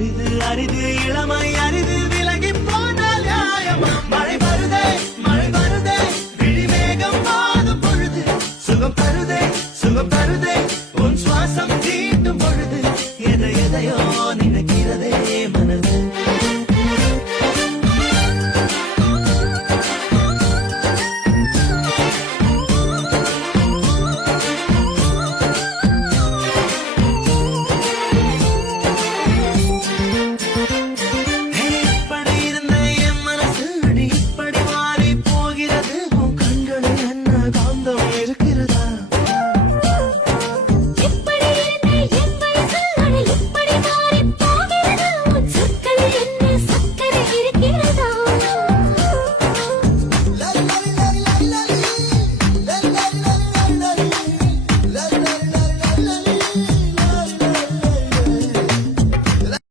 அரிது அரிது இளமை அரிது விலகி போனால் நியாயமா மழை வருதே விழிமேகம் மாதும் பொழுது சுகம் தருதே உன் சுவாசம் தீண்டும் பொழுது எதையோ